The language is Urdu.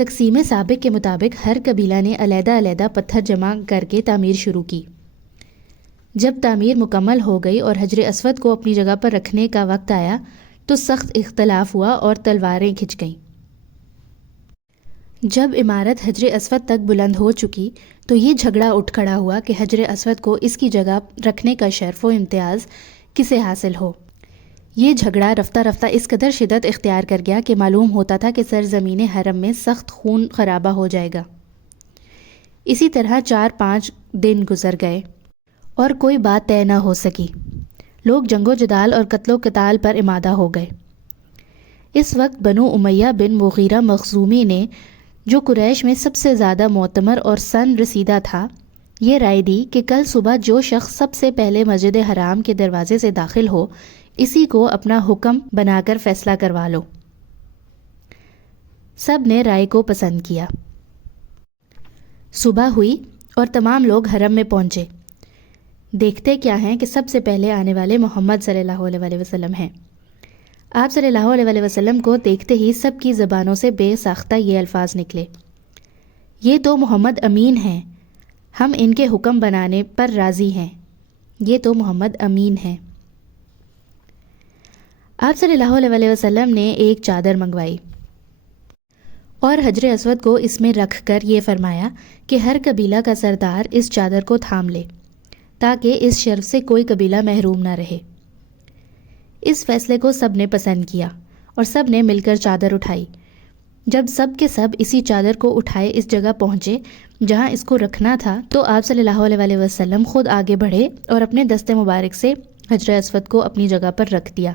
تقسیم سابق کے مطابق ہر قبیلہ نے علیحدہ علیحدہ پتھر جمع کر کے تعمیر شروع کی۔ جب تعمیر مکمل ہو گئی اور حجر اسود کو اپنی جگہ پر رکھنے کا وقت آیا تو سخت اختلاف ہوا اور تلواریں کھنچ گئیں۔ جب عمارت حجر اسود تک بلند ہو چکی تو یہ جھگڑا اٹھ کھڑا ہوا کہ حجر اسود کو اس کی جگہ رکھنے کا شرف و امتیاز کسے حاصل ہو۔ یہ جھگڑا رفتہ رفتہ اس قدر شدت اختیار کر گیا کہ معلوم ہوتا تھا کہ سرزمین حرم میں سخت خون خرابہ ہو جائے گا۔ اسی طرح 4-5 دن گزر گئے اور کوئی بات طے نہ ہو سکی۔ لوگ جنگ و جدال اور قتل و قتال پر آمادہ ہو گئے۔ اس وقت بنو امیہ بن مغیرہ مخزومی نے، جو قریش میں سب سے زیادہ معتمر اور سن رسیدہ تھا، یہ رائے دی کہ کل صبح جو شخص سب سے پہلے مسجد حرام کے دروازے سے داخل ہو اسی کو اپنا حکم بنا کر فیصلہ کروا لو۔ سب نے رائے کو پسند کیا۔ صبح ہوئی اور تمام لوگ حرم میں پہنچے۔ دیکھتے کیا ہیں کہ سب سے پہلے آنے والے محمد صلی اللہ علیہ وسلم ہیں۔ آپ صلی اللہ علیہ وسلم کو دیکھتے ہی سب کی زبانوں سے بے ساختہ یہ الفاظ نکلے: یہ تو محمد امین ہیں، ہم ان کے حکم بنانے پر راضی ہیں۔ یہ تو محمد امین ہیں۔ آپ صلی اللہ علیہ وسلم نے ایک چادر منگوائی اور حجر اسود کو اس میں رکھ کر یہ فرمایا کہ ہر قبیلہ کا سردار اس چادر کو تھام لے تاکہ اس شرف سے کوئی قبیلہ محروم نہ رہے۔ اس فیصلے کو سب نے پسند کیا اور سب نے مل کر چادر اٹھائی۔ جب سب کے سب اسی چادر کو اٹھائے اس جگہ پہنچے جہاں اس کو رکھنا تھا تو آپ صلی اللہ علیہ وسلم خود آگے بڑھے اور اپنے دست مبارک سے حجر اسود کو اپنی جگہ پر رکھ دیا۔